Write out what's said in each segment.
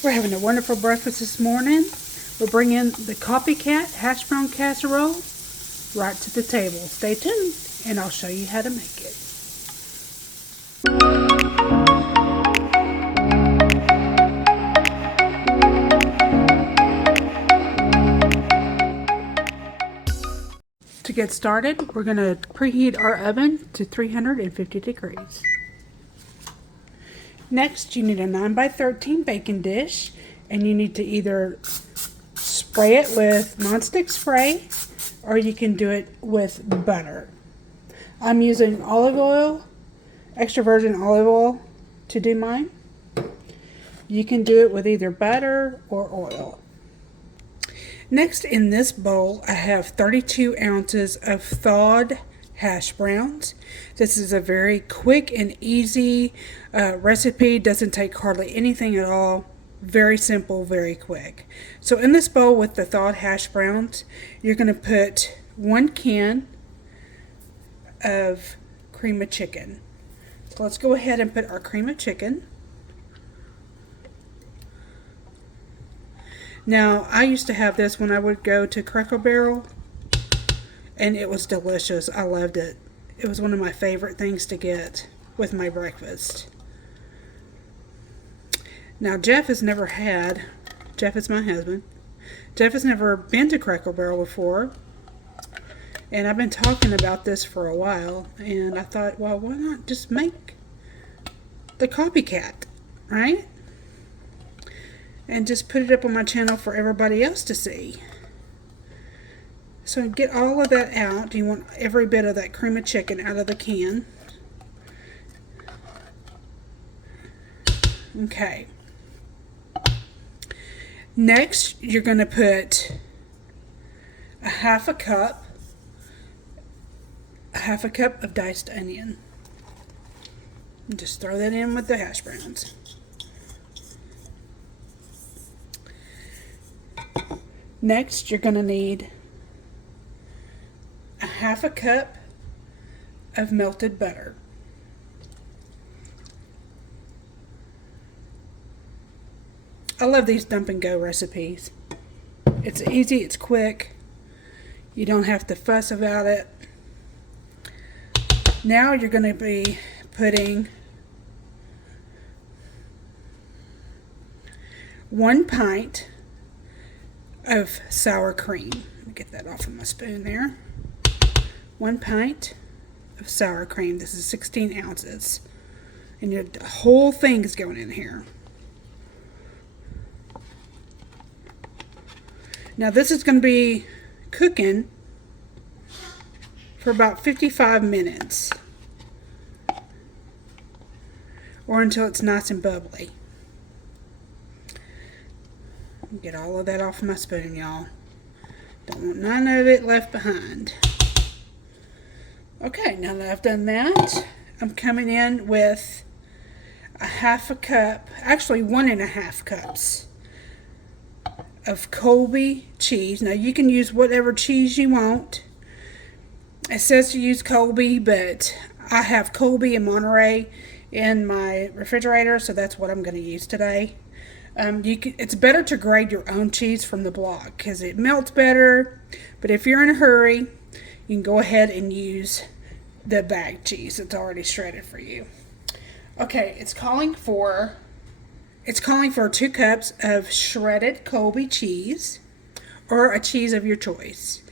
We're having a wonderful breakfast this morning. We're bringing the Copycat hash brown casserole right to the table. Stay tuned and I'll show you how to make it. To get started, we're going to preheat our oven to 350 degrees. Next, you need a 9x13 baking dish, and you need to either spray it with nonstick spray or you can do it with butter. I'm using olive oil, extra virgin olive oil to do mine. You can do it with either butter or oil. Next, in this bowl, I have 32 ounces of thawed hash browns. This is a very quick and easy recipe. Doesn't take hardly anything at all. Very simple, very quick. So in this bowl with the thawed hash browns, you're going to put 1 can of cream of chicken. So let's go ahead and put our cream of chicken. Now, I used to have this when I would go to Cracker Barrel, and it was delicious. I loved it. It was one of my favorite things to get with my breakfast. Now, Jeff is my husband. Jeff has never been to Cracker Barrel before, and I've been talking about this for a while, and I thought, well, why not just make the Copycat, right? And just put it up on my channel for everybody else to see. So get all of that out. You want every bit of that cream of chicken out of the can. Okay. Next, you're going to put a half a cup of diced onion. And just throw that in with the hash browns. Next, you're going to need a half a cup of melted butter. I love these dump and go recipes. It's easy, it's quick. You don't have to fuss about it. Now you're going to be putting 1 pint of sour cream. Let me get that off of my spoon there. 1 pint of sour cream. This is 16 ounces. And the whole thing is going in here. Now this is going to be cooking for about 55 minutes. Or until it's nice and bubbly. Get all of that off my spoon, y'all. Don't want none of it left behind. Okay, now that I've done that, I'm coming in with a half a cup, actually 1.5 cups of Colby cheese. Now you can use whatever cheese you want. It says to use Colby, but I have Colby and Monterey in my refrigerator, so that's what I'm going to use today. It's better to grate your own cheese from the block because it melts better. But if you're in a hurry, you can go ahead and use the bag cheese. It's already shredded for you. Okay, it's calling for 2 cups of shredded Colby cheese or a cheese of your choice.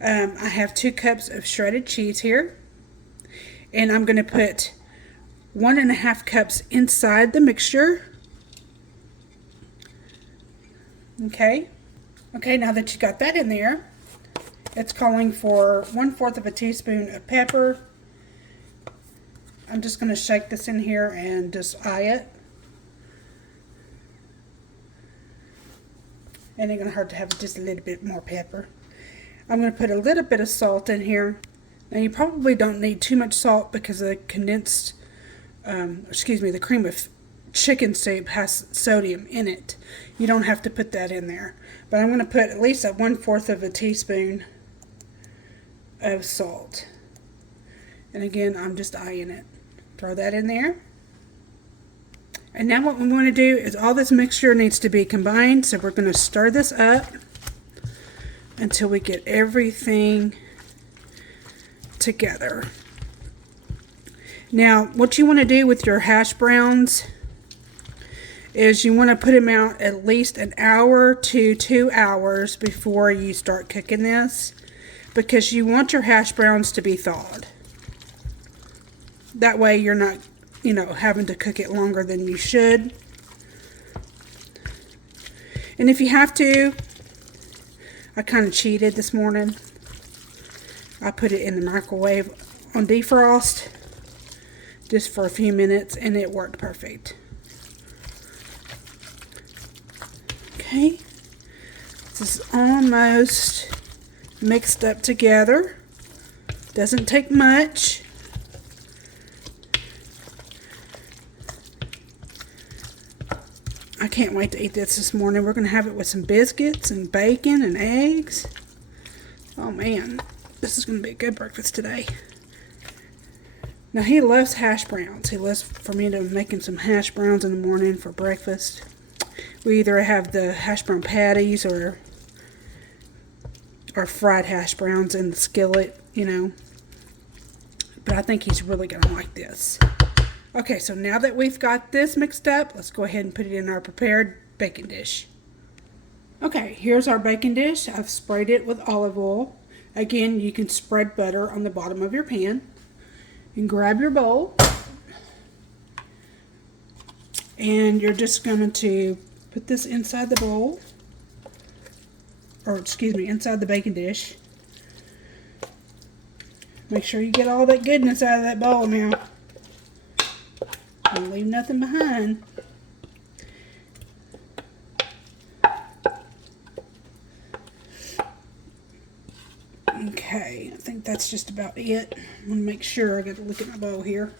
I have 2 cups of shredded cheese here, and I'm going to put 1.5 cups inside the mixture. Okay, now that you got that in there, it's calling for 1/4 of a teaspoon of pepper. I'm just going to shake this in here and just eye it. And it's going to hurt to have just a little bit more pepper. I'm going to put a little bit of salt in here. Now you probably don't need too much salt because the the cream of chicken soup has sodium in it. You don't have to put that in there. But I'm going to put at least 1/4 of a teaspoon of salt. And again, I'm just eyeing it. Throw that in there. And now what we want to do is all this mixture needs to be combined. So we're going to stir this up until we get everything together. Now, what you want to do with your hash browns is you want to put them out at least an hour to 2 hours before you start cooking this, because you want your hash browns to be thawed. That way you're not, having to cook it longer than you should. And if you have to, I kind of cheated this morning. I put it in the microwave on defrost just for a few minutes, and it worked perfect. Okay, this is almost mixed up together. Doesn't take much. I can't wait to eat this morning. We're going to have it with some biscuits and bacon and eggs. Oh man, this is going to be a good breakfast today. Now he loves hash browns. He loves for me to make him some hash browns in the morning for breakfast. We either have the hash brown patties or fried hash browns in the skillet, But I think he's really going to like this. Okay, so now that we've got this mixed up, let's go ahead and put it in our prepared baking dish. Okay, here's our baking dish. I've sprayed it with olive oil. Again, you can spread butter on the bottom of your pan. And grab your bowl. And you're just going to put this inside the bowl. Inside the baking dish. Make sure you get all that goodness out of that bowl now. Don't leave nothing behind. Okay, I think that's just about it. I'm going to make sure. I got to look at my bowl here.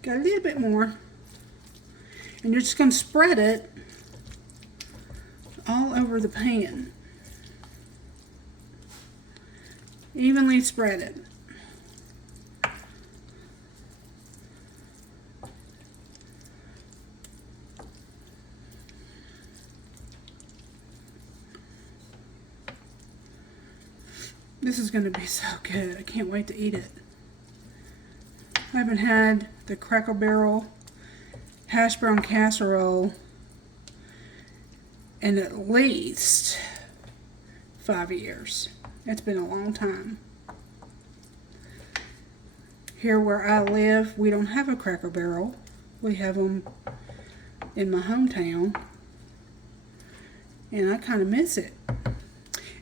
Got a little bit more. And you're just going to spread it all over the pan. Evenly spread it. This is going to be so good. I can't wait to eat it. I haven't had the Cracker Barrel hash brown casserole in at least 5 years. It's been a long time. Here where I live, we don't have a Cracker Barrel. We have them in my hometown. And I kind of miss it.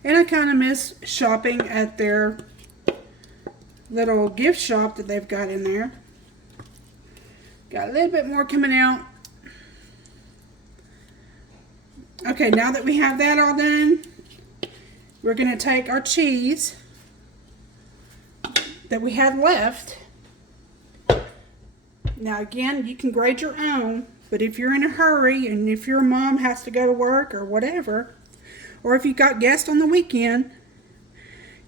And I kind of miss shopping at their little gift shop that they've got in there. Got a little bit more coming out. Okay, now that we have that all done, we're going to take our cheese that we had left. Now again, you can grade your own, but if you're in a hurry and if your mom has to go to work or whatever, or if you got guests on the weekend,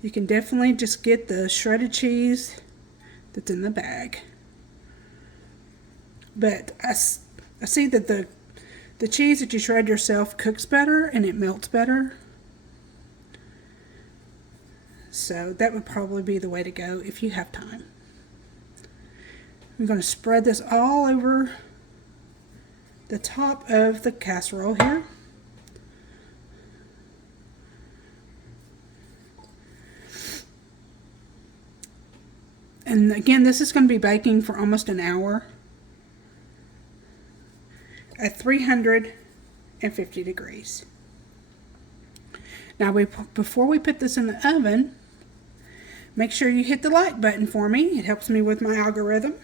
you can definitely just get the shredded cheese that's in the bag. But I see that the cheese that you shred yourself cooks better and it melts better. So that would probably be the way to go if you have time. I'm going to spread this all over the top of the casserole here. And again, this is going to be baking for almost an hour at 350 degrees. Now, before we put this in the oven, make sure you hit the like button for me. It helps me with my algorithm.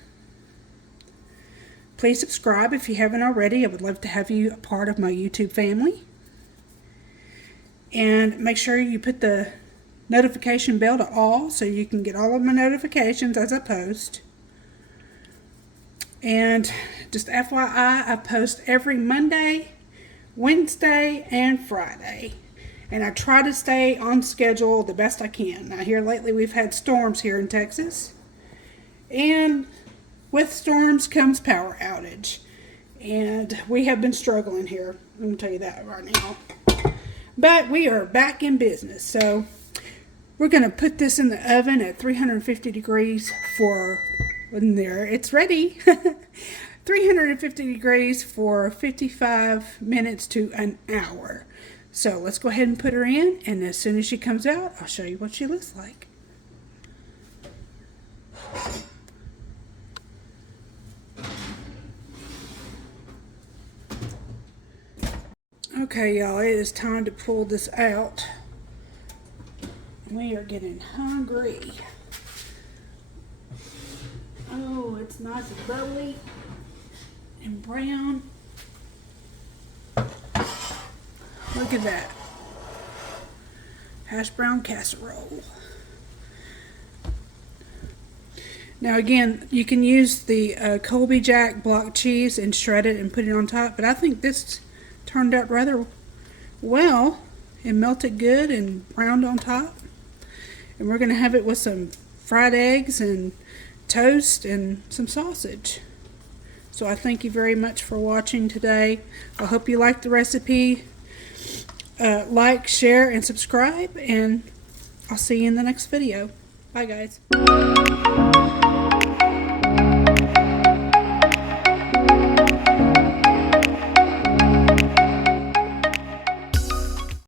Please subscribe if you haven't already. I would love to have you a part of my YouTube family. And make sure you put the notification bell to all so you can get all of my notifications as I post. And just FYI, I post every Monday, Wednesday, and Friday. And I try to stay on schedule the best I can. Now here lately we've had storms here in Texas. And with storms comes power outage. And we have been struggling here. I'm going to tell you that right now. But we are back in business. So we're going to put this in the oven at 350 degrees for, there, it's ready. 350 degrees for 55 minutes to an hour. So let's go ahead and put her in. And as soon as she comes out, I'll show you what she looks like. Okay, y'all, it is time to pull this out. We are getting hungry. Oh, it's nice and bubbly and brown. Look at that. Hash brown casserole. Now again, you can use the Colby Jack block cheese and shred it and put it on top, but I think this turned out rather well. It melted good and browned on top. And we're going to have it with some fried eggs and toast and some sausage. So I thank you very much for watching today. I hope you liked the recipe. Like, share, and subscribe, and I'll see you in the next video. Bye, guys.